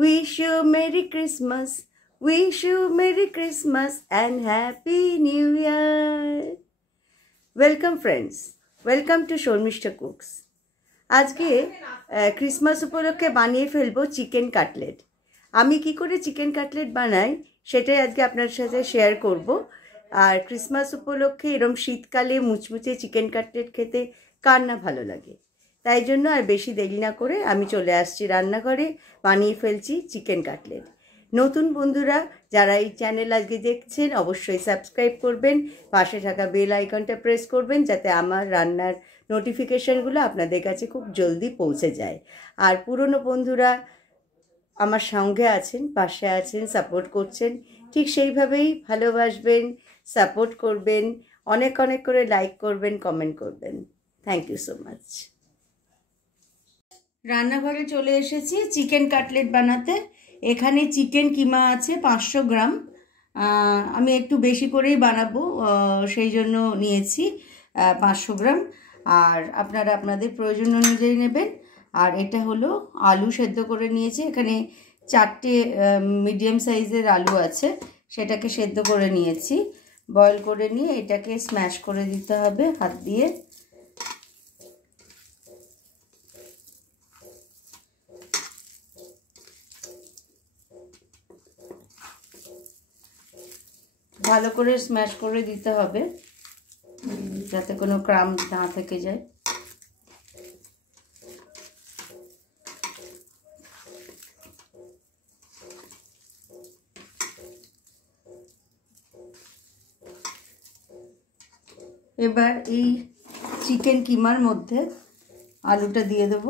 Wish you Merry Christmas. Wish you Merry Christmas and Happy New Year. Welcome friends. Welcome to Shormishta Cooks. আজকে Christmas উপলক্ষে বানিয়ে ফেলবো chicken cutlet. আমি কি করে চিকেন কাটলেট বানাই সেটাই আজকে আপনার সাথে শেয়ার করব। আর ক্রিসমাস উপলক্ষে এরকম শীতকালে মুচমুচে চিকেন কাটলেট খেতে কার না ভালো লাগে। তাই জন্য আর বেশি দেরি না করে আমি চলে আসছি রান্নাঘরে, বানিয়ে ফেলছি চিকেন কাটলেট। নতুন বন্ধুরা যারা এই চ্যানেল আজকে দেখছেন অবশ্যই সাবস্ক্রাইব করবেন, পাশে থাকা বেল আইকনটা প্রেস করবেন যাতে আমার রান্নার নোটিফিকেশনগুলো আপনাদের কাছে খুব জলদি পৌঁছে যায়। আর পুরনো বন্ধুরা আমার সঙ্গে আছেন, পাশে আছেন, সাপোর্ট করছেন, ঠিক সেইভাবেই ভালোবাসবেন, সাপোর্ট করবেন, অনেক অনেক করে লাইক করবেন, কমেন্ট করবেন। Thank you so much. রান্নাঘরে চলে এসেছি চিকেন কাটলেট বানাতে। এখানে চিকেন কিমা আছে 500 গ্রাম। আমি একটু বেশি করেই বানাবো, সেই জন্য নিয়েছি 500 গ্রাম। আর আপনারা আপনাদের প্রয়োজন অনুযায়ী নেবেন। আর এটা হলো আলু সেদ্ধ করে নিয়েছি। এখানে 4টে মিডিয়াম সাইজের আলু আছে, সেটাকে সেদ্ধ করে নিয়েছি। বয়েল করে নিয়ে এটাকে স্ম্যাশ করে দিতে হবে হাত দিয়ে। ভালো করে স্ম্যাশ করে দিতে হবে যাতে কোনো ক্রাম্ব না থেকে যায়। এবার এই চিকেন কিমার মধ্যে আলুটা দিয়ে দেব।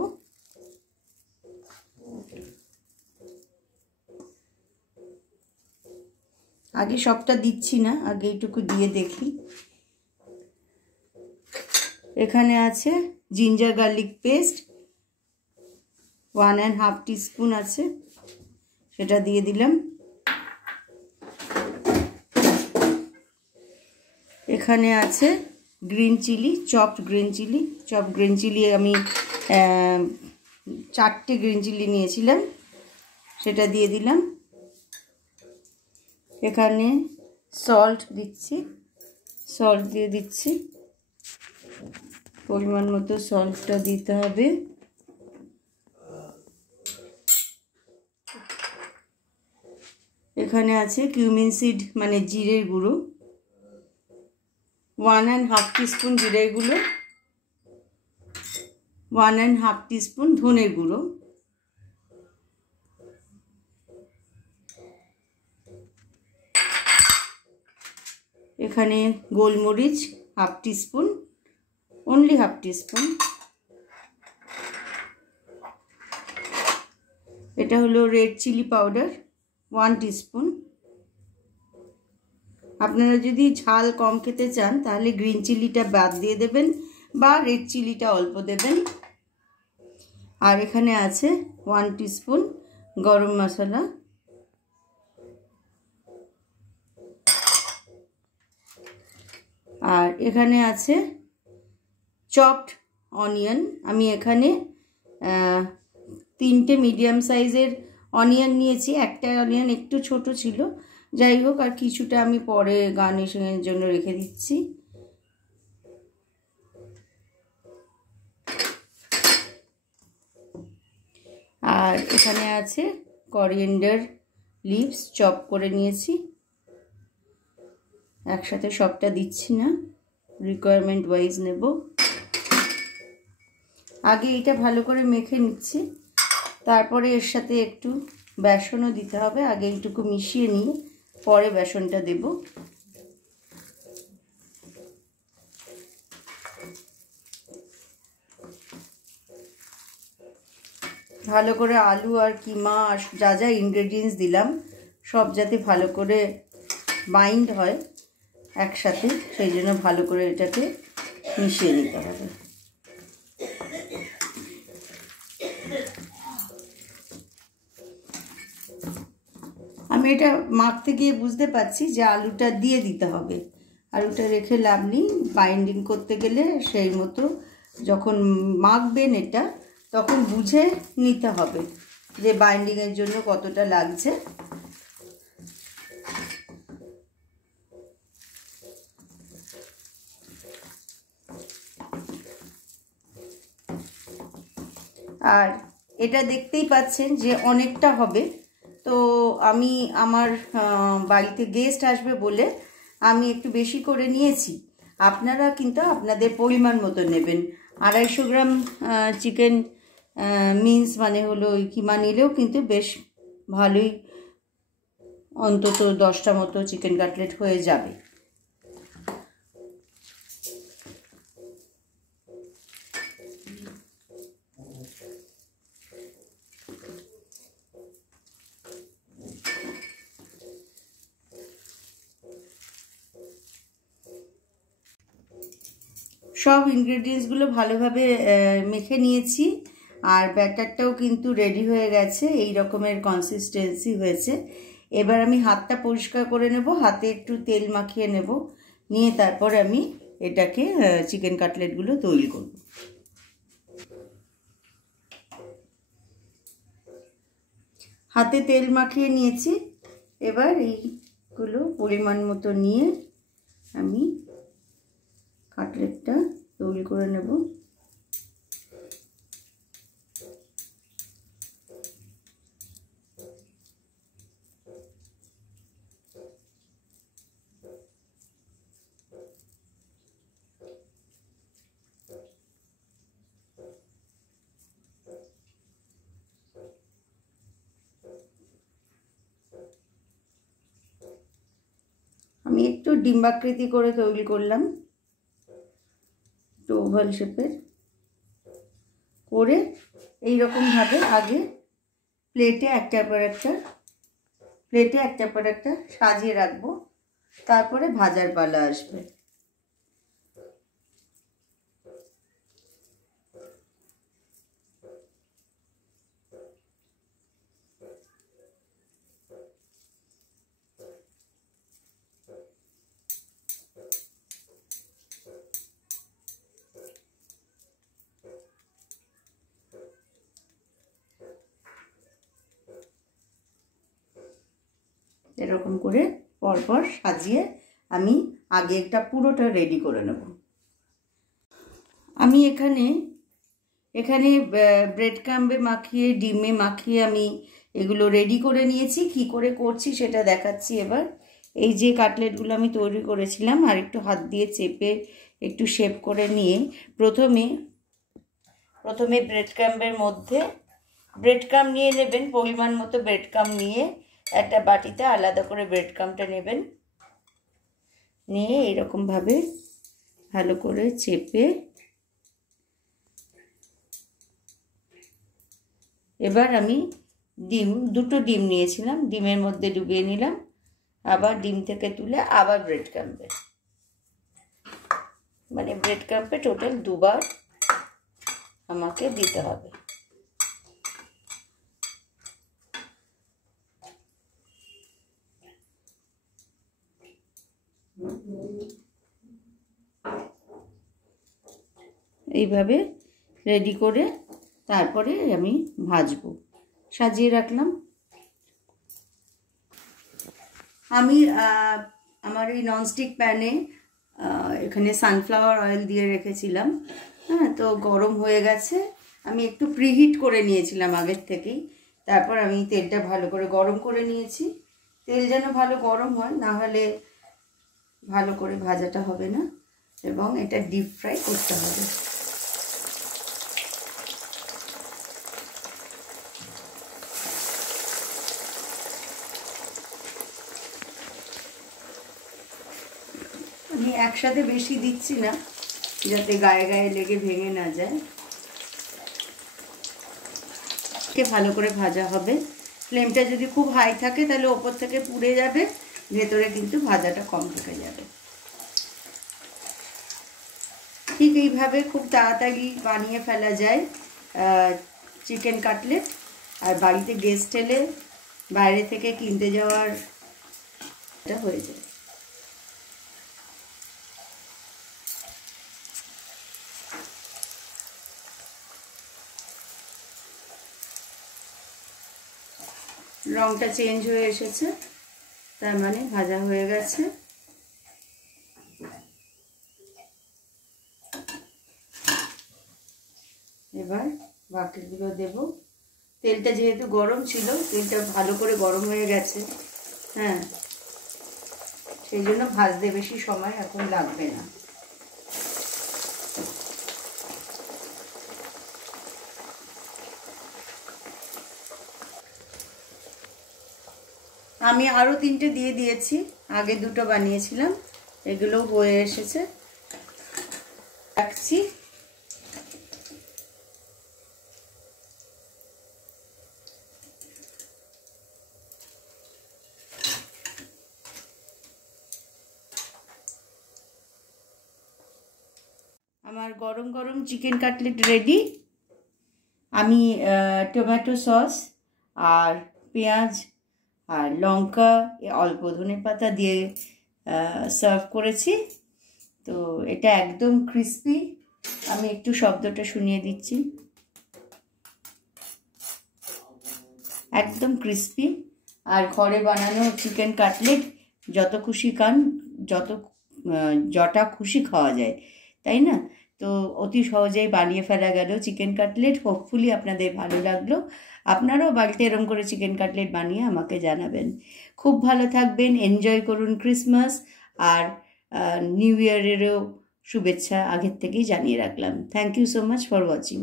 আগে সবটা দিচ্ছি না, আগে এইটুকু দিয়ে দেখি। এখানে আছে জিঞ্জার গার্লিক পেস্ট 1.5 টিস্পুন আছে, সেটা দিয়ে দিলাম। এখানে আছে green chilli, chopped green chilli আমি 4টে গ্রিন চিলি নিয়েছিলাম, সেটা দিয়ে দিলাম। এখানে সল্ট দিয়ে দিচ্ছি, পরিমাণ মতো সল্টটা দিতে হবে। এখানে আছে কিউমিন সিড মানে জিরের গুঁড়ো 1.5 টিস্পুন, জিরের গুঁড়ো 1.5 টিস্পুন, ধনের গুঁড়ো। এখানে গোলমরিচ 1/2 টিস্পুন, অনলি 1/2 টিস্পুন। এটা হলো রেড চিলি পাউডার 1 টিস্পুন। আপনারা যদি ঝাল কম খেতে চান তাহলে গ্রিন চিলিটা বাদ দিয়ে দেবেন বা রেড চিলিটা অল্প দেবেন। আর এখানে আছে 1 টিস্পুন গরম মশলা। আর এখানে আছে চপড অনিয়ন। আমি এখানে 3টে মিডিয়াম সাইজের অনিয়ন নিয়েছি, একটা অনিয়ন একটু ছোট ছিল, যাই হোক, আর কিছুটা আমি পরে গার্নিশিংয়ের জন্য রেখে দিচ্ছি। আর এখানে আছে করিয়েন্ডার লিভস, চপ করে নিয়েছি। একসাথে সবটা দিচ্ছি না, রিকোয়ারমেন্ট ওয়াইজ নেব। আগে এটা ভালো করে মেখে নিচ্ছি, তারপরে এর সাথে একটু বেসনও দিতে হবে। আগে এইটুকু মিশিয়ে নিয়ে পরে বেসনটা দেব। ভালো করে আলু আর কিমা আর যা যা ইনগ্রেডিয়েন্টস দিলাম সব যাতে ভালো করে বাইন্ড হয় একসাথে, সেই জন্য ভালো করে এটাকে মিশিয়ে নিতে হবে। আমি এটা মাখতে গিয়ে বুঝতে পারছি যে আলুটা দিয়ে দিতে হবে। আলুটা রেখে লাভ নেই, বাইন্ডিং করতে গেলে সেই মতো যখন মাখবেন এটা তখন বুঝে নিতে হবে যে বাইন্ডিংয়ের জন্য কতটা লাগছে। আর এটা দেখতেই পাচ্ছেন যে অনেকটা হবে, তো আমি আমার বাড়িতে গেস্ট আসবে বলে আমি একটু বেশি করে নিয়েছি। আপনারা কিন্তু আপনাদের পরিমাণ মতো নেবেন। 250 গ্রাম চিকেন মিন্স মানে হলো কিমা নিলেও কিন্তু বেশ ভালোই, অন্তত 10টা মতো চিকেন কাটলেট হয়ে যাবে। সব ইনগ্রেডিয়েন্টসগুলো ভালোভাবে মেখে নিয়েছি, আর ব্যাটারটাও কিন্তু রেডি হয়ে গেছে, এই রকমের কনসিস্টেন্সি হয়েছে। এবার আমি হাতটা পরিষ্কার করে নেব, হাতে একটু তেল মাখিয়ে নেব, নিয়ে তারপর আমি এটাকে চিকেন কাটলেটগুলো তৈরি করব। হাতে তেল মাখিয়ে নিয়েছি, এবার এইগুলো পরিমাণ মতো নিয়ে আমি কাটলেটটা তৈরি করে নেব। আমি একটু ডিম্বাকৃতি করে তৈরি করলাম, একটু ওভাল শেপের করে এইরকমভাবে আগে প্লেটে একটার পর একটা সাজিয়ে রাখবো, তারপরে ভাজার পালা আসবে। এরকম করে পরপর সাজিয়ে আমি আগে একটা পুরোটা রেডি করে নেব। আমি এখানে ব্রেড ক্রাম্বে মাখিয়ে ডিমে মাখিয়ে আমি এগুলো রেডি করে নিয়েছি। কি করে করছি সেটা দেখাচ্ছি এবার। এই যে কাটলেটগুলো আমি তৈরি করেছিলাম, আর একটু হাত দিয়ে চেপে একটু শেপ করে নিয়ে প্রথমে ব্রেড ক্রাম্বের মধ্যে ব্রেড ক্রাম্ব নিয়ে নেবেন, পরিমাণ মতো ব্রেড ক্রাম্ব নিয়ে একটা বাটিতে আলাদা করে ব্রেড ক্রাম্বটা নেবেন, নিয়ে এরকমভাবে ভালো করে চেপে এবার আমি দুটো ডিম নিয়েছিলাম, ডিমের মধ্যে ডুবিয়ে নিলাম, আবার ডিম থেকে তুলে আবার ব্রেড ক্রাম্বে, মানে ব্রেড ক্রাম্বে টোটাল দুবার আমাকে দিতে হবে। এইভাবে রেডি করে তারপরে আমি ভাজবো, সাজিয়ে রাখলাম। আমি আমার এই ননস্টিক প্যানে এখানে সানফ্লাওয়ার অয়েল দিয়ে রেখেছিলাম, হ্যাঁ, তো গরম হয়ে গেছে। আমি একটু প্রিহিট করে নিয়েছিলাম আগের থেকেই, তারপর আমি তেলটা ভালো করে গরম করে নিয়েছি। তেল যেন ভালো গরম হয়, না হলে ভালো করে ভাজাটা হবে না, এবং এটা ডিপ ফ্রাই করতে হবে। আমি একসাথে বেশি দিচ্ছি না, যাতে গায়ে গায়ে লেগে ভেঙে না যায়। ভালো করে ভাজা হবে। ফ্লেমটা যদি খুব হাই থাকে তাহলে ওপর থেকে পুড়ে যাবে, ভেতরে কিন্তু ভাজাটা কম থেকে যাবে। ঠিক এইভাবে খুব তাড়াতাড়ি বানিয়ে ফেলা যায় চিকেন কাটলেট, আর বাড়িতে গেস্ট এলে বাইরে থেকে কিনতে যাওয়ার হয়ে যায়। রংটা চেঞ্জ হয়ে এসেছে, তার মানে ভাজা হয়ে গেছে। এবার বাকিগুলো দেব। তেলটা যেহেতু গরম ছিল, তেলটা ভালো করে গরম হয়ে গেছে, হ্যাঁ, সেই জন্য ভাজতে বেশি সময় এখন লাগবে না। আমি আরও 3টে দিয়ে দিয়েছি, আগে 2টো বানিয়েছিলাম, এগুলো হয়ে এসেছে। রাখছি। আমার গরম গরম চিকেন কাটলেট রেডি। আমি টমেটো সস আর পেঁয়াজ আর লঙ্কা অল্প ধনেপাতা দিয়ে সার্ভ করেছি। তো এটা একদম ক্রিস্পি। আমি একটু শব্দটা শুনিয়ে দিচ্ছি, একদম ক্রিস্পি। আর ঘরে বানানো চিকেন কাটলেট যত খুশি খান, যটা খুশি খাওয়া যায়, তাই না? তো অতি সহজেই বানিয়ে ফেলা গেল চিকেন কাটলেট। হোপফুলি আপনাদের ভালো লাগলো। আপনারাও বাড়িতে এরম করে চিকেন কাটলেট বানিয়ে আমাকে জানাবেন। খুব ভালো থাকবেন, এনজয় করুন ক্রিসমাস, আর নিউ ইয়ারেরও শুভেচ্ছা আগের থেকেই জানিয়ে রাখলাম। Thank you so much for watching.